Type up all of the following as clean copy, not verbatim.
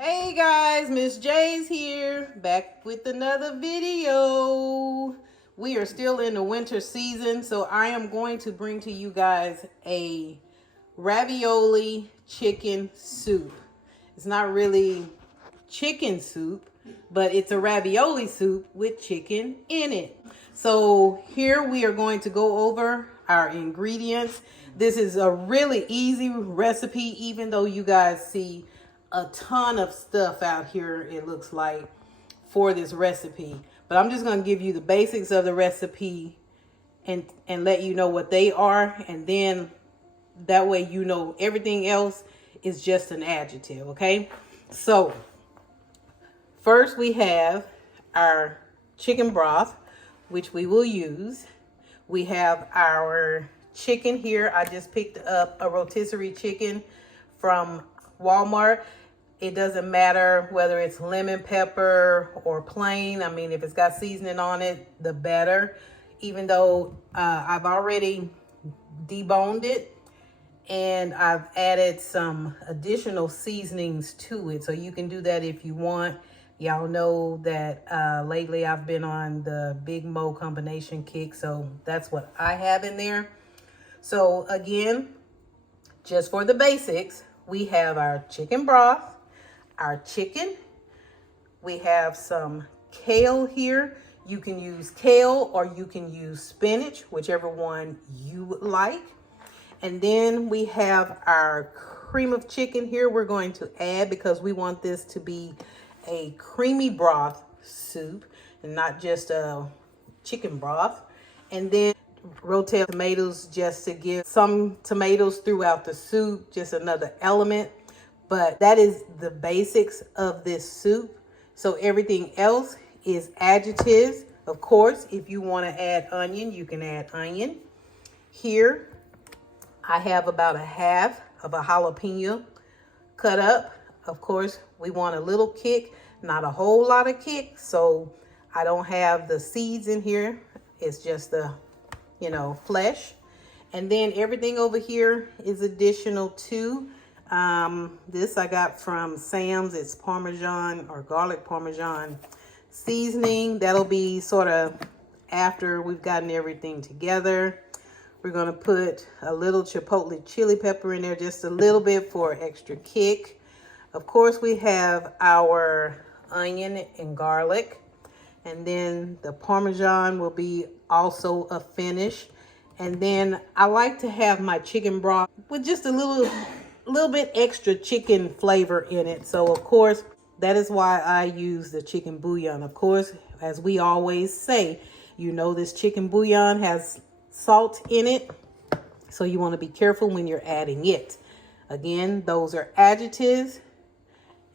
Hey guys, Miss J's here, back with another video. We are still in the winter season, so I am going to bring to you guys a ravioli chicken soup. It's not really chicken soup, but it's a ravioli soup with chicken in it. So here we are going to go over our ingredients. This is a really easy recipe, even though you guys see a ton of stuff out here, it looks like, for this recipe. But I'm just going to give you the basics of the recipe and let you know what they are, and then that way you know everything else is just an adjective. Okay, so first we have our chicken broth, which we will use. We have our chicken here. I just picked up a rotisserie chicken from Walmart. It doesn't matter whether it's lemon pepper or plain. I mean, if it's got seasoning on it, the better. Even though I've already deboned it and I've added some additional seasonings to it. So you can do that if you want. Y'all know that lately I've been on the Big Mo combination kick. So that's what I have in there. So again, just for the basics, we have our chicken broth, our chicken. We have some kale here. You can use kale or you can use spinach, whichever one you like. And then we have our cream of chicken here we're going to add because we want this to be a creamy broth soup and not just a chicken broth. And then rotel tomatoes, just to give some tomatoes throughout the soup, just another element. But that is the basics of this soup. So everything else is adjectives. Of course, if you want to add onion, you can add onion. Here, I have about a half of a jalapeno cut up. Of course, we want a little kick, not a whole lot of kick. So I don't have the seeds in here. It's just the, flesh. And then everything over here is additional too. This I got from Sam's. It's Parmesan or garlic Parmesan seasoning. That'll be sort of after we've gotten everything together. We're going to put a little chipotle chili pepper in there, just a little bit for extra kick. Of course, we have our onion and garlic. And then the Parmesan will be also a finish. And then I like to have my chicken broth with just a little bit extra chicken flavor in it. So of course, that is why I use the chicken bouillon. Of course, as we always say, this chicken bouillon has salt in it. So you want to be careful when you're adding it. Again, those are adjectives.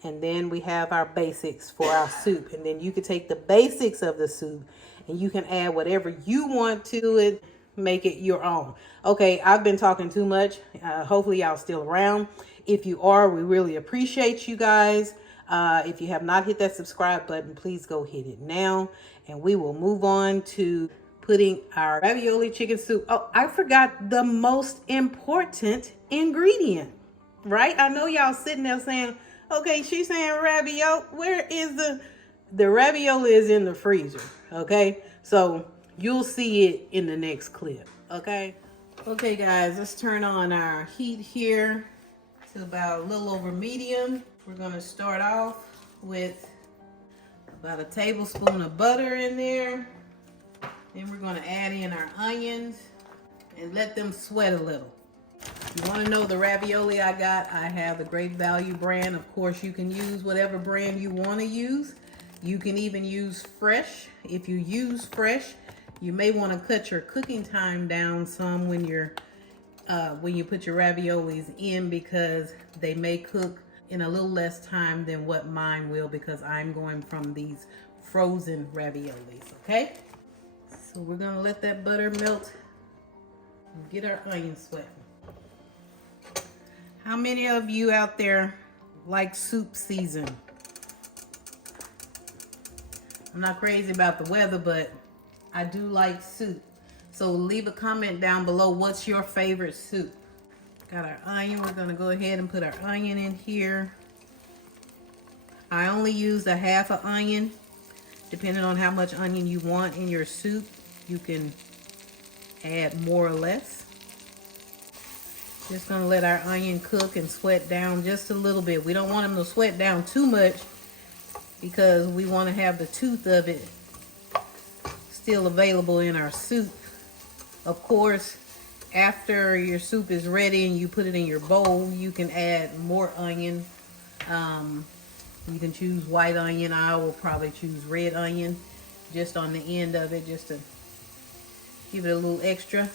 And then we have our basics for our soup. And then you can take the basics of the soup and you can add whatever you want to it. Make it your own. Okay, I've been talking too much. Hopefully y'all still around. If you are, we really appreciate you guys. If you have not hit that subscribe button, please go hit it now. And we will move on to putting our ravioli chicken soup. Oh, I forgot the most important ingredient, right? I know y'all sitting there saying, okay, she's saying ravioli. Where is the ravioli is in the freezer, okay? So you'll see it in the next clip, okay? Okay, guys, let's turn on our heat here to about a little over medium. We're gonna start off with about a tablespoon of butter in there. Then we're gonna add in our onions and let them sweat a little. You want to know the ravioli I got? I have the Great Value brand. Of course, you can use whatever brand you want to use. You can even use fresh. If you use fresh, you may want to cut your cooking time down some when you put your raviolis in, because they may cook in a little less time than what mine will, because I'm going from these frozen raviolis, okay? So we're going to let that butter melt and get our onions sweating. How many of you out there like soup season? I'm not crazy about the weather, but I do like soup. So leave a comment down below. What's your favorite soup? Got our onion. We're going to go ahead and put our onion in here. I only used a half an onion. Depending on how much onion you want in your soup, you can add more or less. Just gonna let our onion cook and sweat down just a little bit. We don't want them to sweat down too much because we want to have the tooth of it still available in our soup. Of course, after your soup is ready and you put it in your bowl, you can add more onion. You can choose white onion. I will probably choose red onion just on the end of it, just to give it a little extra.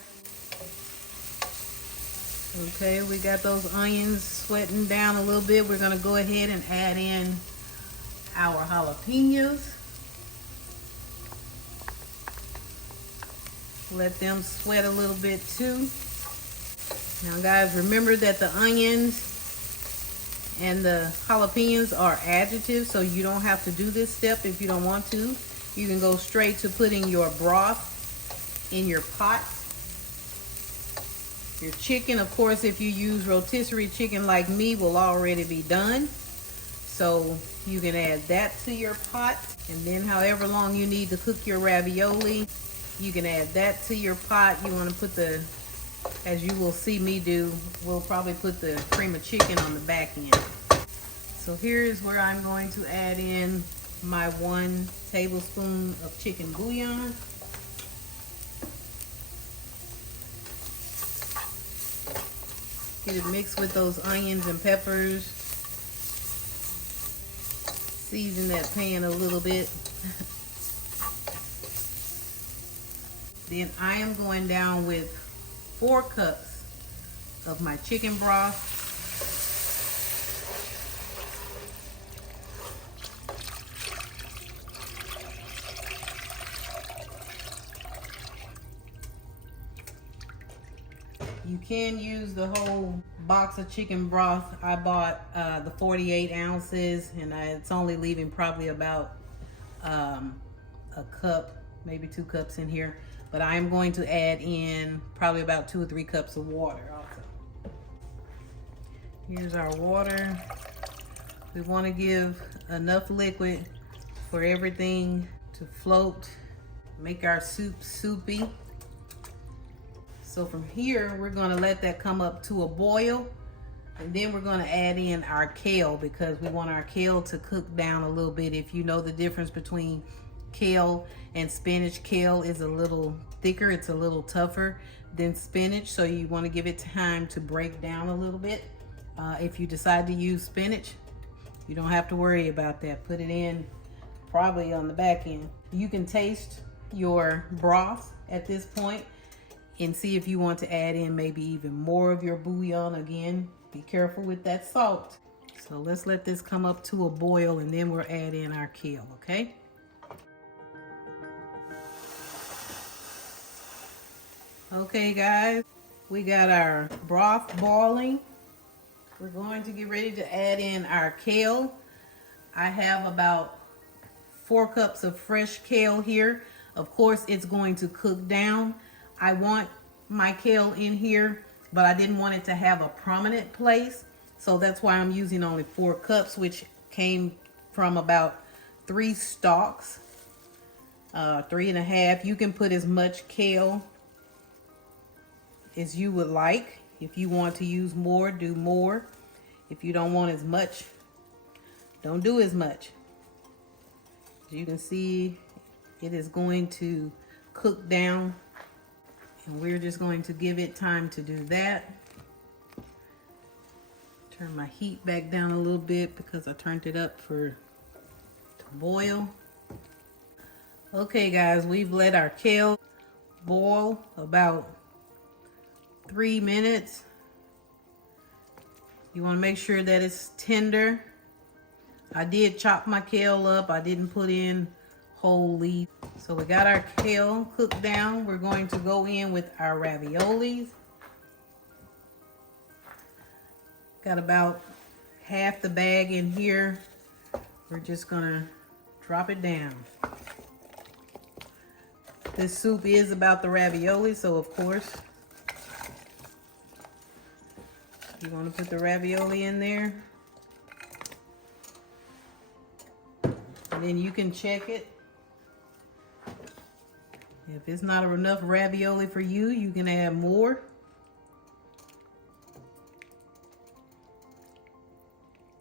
Okay, we got those onions sweating down a little bit. We're gonna go ahead and add in our jalapeños. Let them sweat a little bit too. Now guys, remember that the onions and the jalapeños are adjectives, so you don't have to do this step if you don't want to. You can go straight to putting your broth in your pot. Your chicken, of course, if you use rotisserie chicken like me, will already be done. So you can add that to your pot. And then however long you need to cook your ravioli, you can add that to your pot. You want to put the, as you will see me do, we'll probably put the cream of chicken on the back end. So here's where I'm going to add in my 1 tablespoon of chicken bouillon. Get it mixed with those onions and peppers. Season that pan a little bit. Then I am going down with 4 cups of my chicken broth. You can use the whole box of chicken broth. I bought the 48 ounces and it's only leaving probably about a cup, maybe 2 cups in here. But I am going to add in probably about 2 or 3 cups of water also. Here's our water. We want to give enough liquid for everything to float, make our soup soupy. So from here, we're gonna let that come up to a boil, and then we're gonna add in our kale because we want our kale to cook down a little bit. If you know the difference between kale and spinach, kale is a little thicker, it's a little tougher than spinach, so you wanna give it time to break down a little bit. If you decide to use spinach, you don't have to worry about that. Put it in probably on the back end. You can taste your broth at this point and see if you want to add in maybe even more of your bouillon. Again, be careful with that salt. So let's let this come up to a boil and then we'll add in our kale, okay? Okay guys, we got our broth boiling. We're going to get ready to add in our kale. I have about 4 cups of fresh kale here. Of course, it's going to cook down. I want my kale in here, but I didn't want it to have a prominent place. So that's why I'm using only 4 cups, which came from about 3 stalks, 3.5. You can put as much kale as you would like. If you want to use more, do more. If you don't want as much, don't do as much. As you can see, it is going to cook down. And we're just going to give it time to do that. Turn my heat back down a little bit because I turned it up to boil. Okay guys, we've let our kale boil about 3 minutes. You want to make sure that it's tender. I did chop my kale up. I didn't put in whole leaf. So we got our kale cooked down. We're going to go in with our raviolis. Got about half the bag in here. We're just gonna drop it down. This soup is about the ravioli, so of course you want to put the ravioli in there. And then you can check it. If it's not enough ravioli for you, you can add more.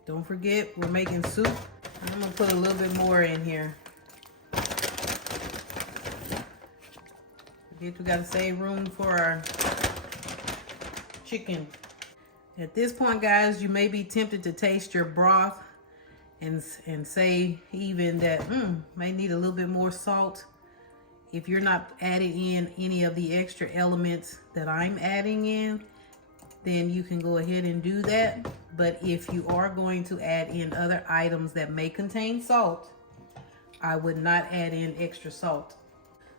Don't forget, we're making soup. I'm gonna put a little bit more in here. Forget we gotta save room for our chicken. At this point, guys, you may be tempted to taste your broth and say even that may need a little bit more salt. If you're not adding in any of the extra elements that I'm adding in, then you can go ahead and do that. But if you are going to add in other items that may contain salt, I would not add in extra salt.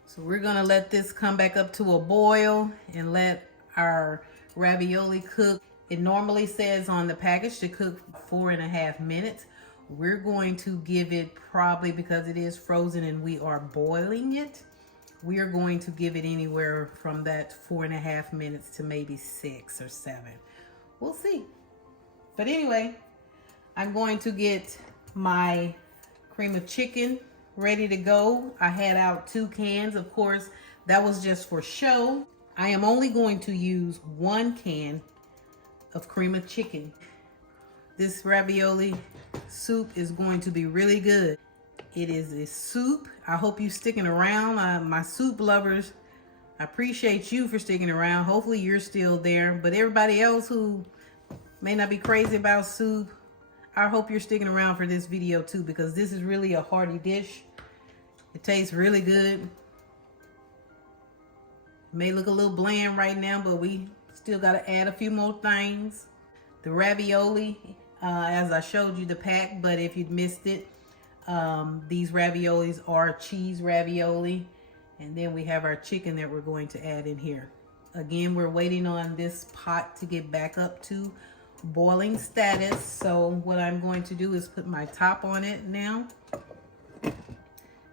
So we're gonna let this come back up to a boil and let our ravioli cook. It normally says on the package to cook 4.5 minutes. We're going to give it, probably because it is frozen and we are boiling it, we are going to give it anywhere from that 4.5 minutes to maybe 6 or 7. We'll see. But anyway, I'm going to get my cream of chicken ready to go. I had out 2 cans. Of course, that was just for show. I am only going to use 1 can of cream of chicken. This ravioli soup is going to be really good. It is a soup. I hope you're sticking around. My soup lovers, I appreciate you for sticking around. Hopefully you're still there. But everybody else who may not be crazy about soup, I hope you're sticking around for this video too, because this is really a hearty dish. It tastes really good. It may look a little bland right now, but we still got to add a few more things. The ravioli, as I showed you the pack, but if you'd missed it, these raviolis are cheese ravioli. And then we have our chicken that we're going to add in here. Again, we're waiting on this pot to get back up to boiling status. So what I'm going to do is put my top on it now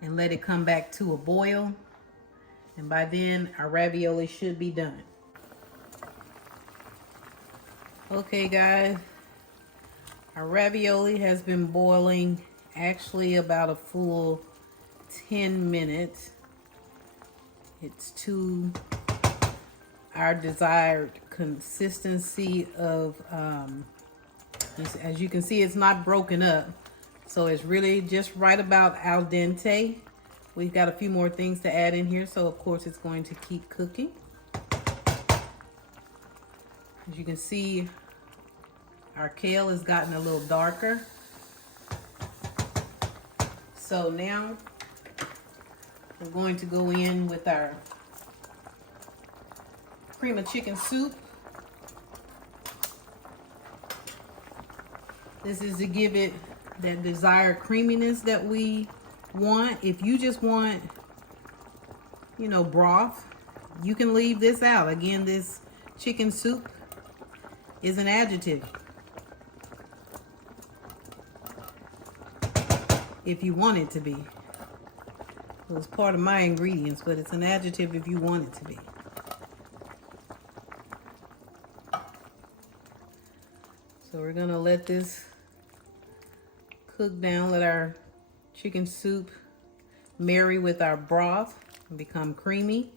and let it come back to a boil. And by then our ravioli should be done. Okay guys, our ravioli has been boiling actually about a full 10 minutes. It's to our desired consistency of, as you can see, it's not broken up. So it's really just right about al dente. We've got a few more things to add in here. So of course it's going to keep cooking. As you can see, our kale has gotten a little darker. So now we're going to go in with our cream of chicken soup. This is to give it that desired creaminess that we want. If you just want, you know, broth, you can leave this out. Again, this chicken soup is an adjective. If you want it to be. It was part of my ingredients, but it's an adjective if you want it to be. So we're gonna let this cook down, let our chicken soup marry with our broth and become creamy.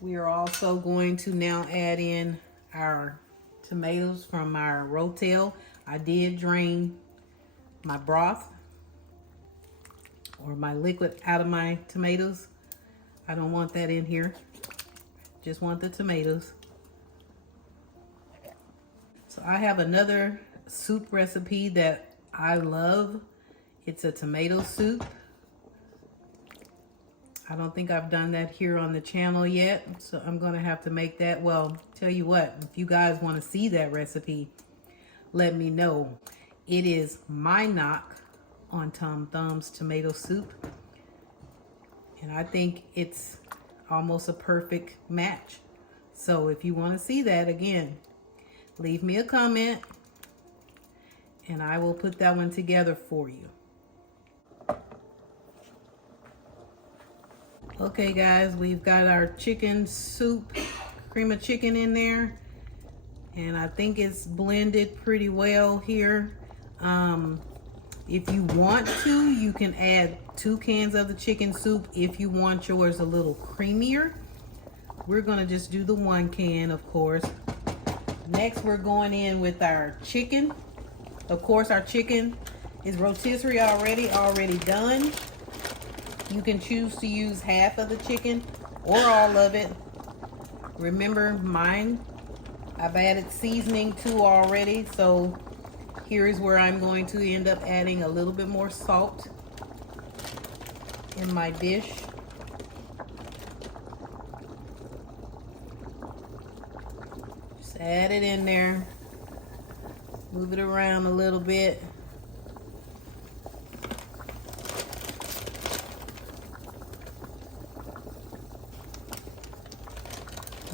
We are also going to now add in our tomatoes from our rotel. I did drain my broth or my liquid out of my tomatoes. I don't want that in here. Just want the tomatoes. So I have another soup recipe that I love. It's a tomato soup. I don't think I've done that here on the channel yet, so I'm gonna have to make that. Well, tell you what, if you guys want to see that recipe, let me know. It is my knock on Tom Thumb's tomato soup, and I think it's almost a perfect match. So if you want to see that, again, leave me a comment and I will put that one together for you. Okay guys, we've got our chicken soup, cream of chicken in there, and I think it's blended pretty well here. If you want to, you can add 2 cans of the chicken soup if you want yours a little creamier. We're gonna just do the 1 can, of course. Next, we're going in with our chicken. Of course, our chicken is rotisserie already done. You can choose to use half of the chicken or all of it. Remember, mine, I've added seasoning to already, so here is where I'm going to end up adding a little bit more salt in my dish. Just add it in there. Move it around a little bit.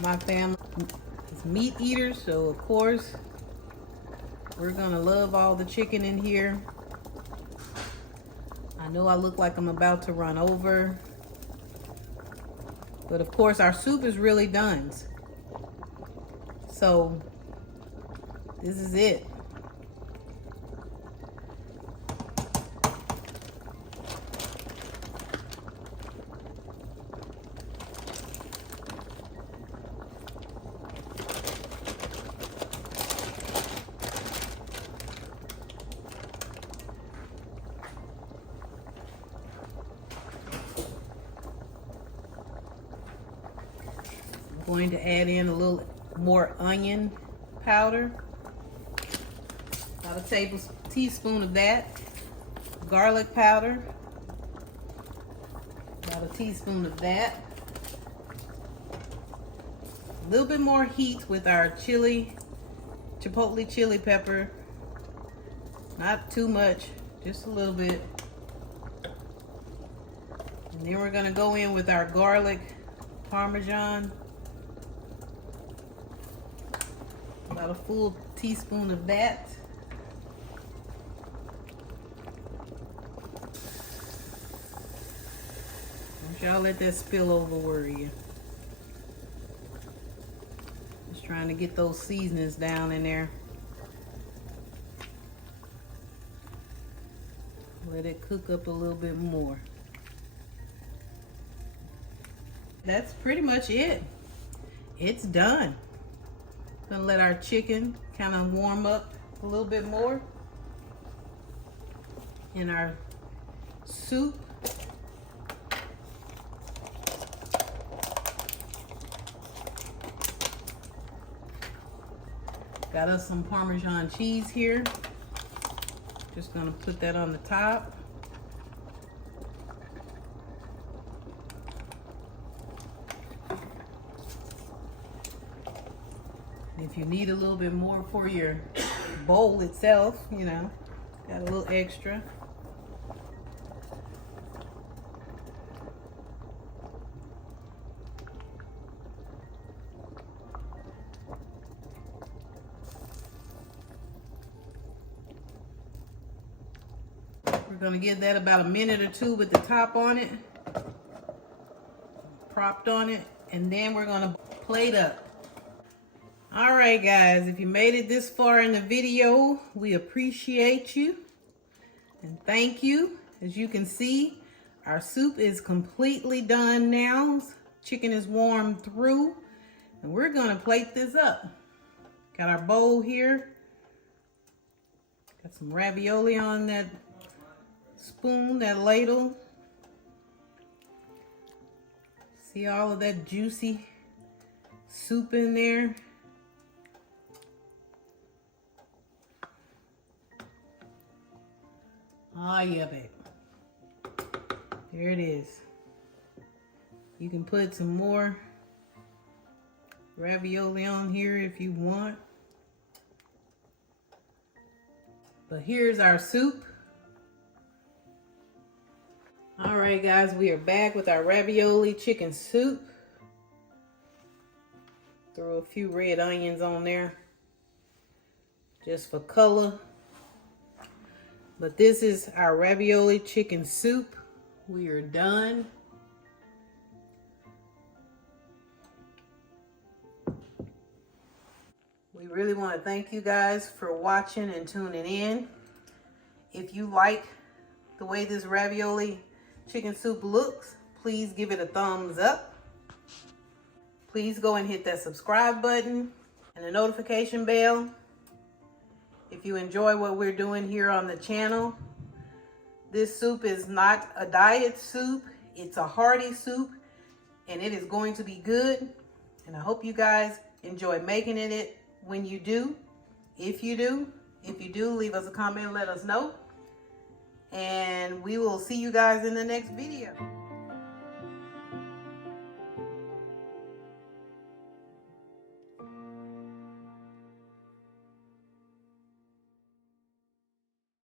My family is meat eaters, so of course, we're gonna love all the chicken in here. I know I look like I'm about to run over, but of course our soup is really done. So this is it. Going to add in a little more onion powder, about a teaspoon of that. Garlic powder, about a teaspoon of that. A little bit more heat with our chipotle chili pepper. Not too much, just a little bit. And then we're gonna go in with our garlic Parmesan. About a full teaspoon of that. Don't y'all let that spill over, worry you. Just trying to get those seasonings down in there. Let it cook up a little bit more. That's pretty much it. It's done. Gonna let our chicken kind of warm up a little bit more. In our soup. Got us some Parmesan cheese here. Just gonna put that on the top. If you need a little bit more for your bowl itself, you know, got a little extra. We're gonna give that about a minute or 2 with the top on it, propped on it, and then we're gonna plate up. All right, guys, if you made it this far in the video, we appreciate you and thank you. As you can see, our soup is completely done now. Chicken is warmed through, and we're gonna plate this up. Got our bowl here. Got some ravioli on that spoon, that ladle. See all of that juicy soup in there. Ah, yeah, babe. There it is. You can put some more ravioli on here if you want. But here's our soup. All right, guys, we are back with our ravioli chicken soup. Throw a few red onions on there just for color. But this is our ravioli chicken soup. We are done. We really want to thank you guys for watching and tuning in. If you like the way this ravioli chicken soup looks, please give it a thumbs up. Please go and hit that subscribe button and the notification bell. If you enjoy what we're doing here on the channel, this soup is not a diet soup. It's a hearty soup, and it is going to be good. And I hope you guys enjoy making it when you do. If you do, leave us a comment and let us know. And we will see you guys in the next video.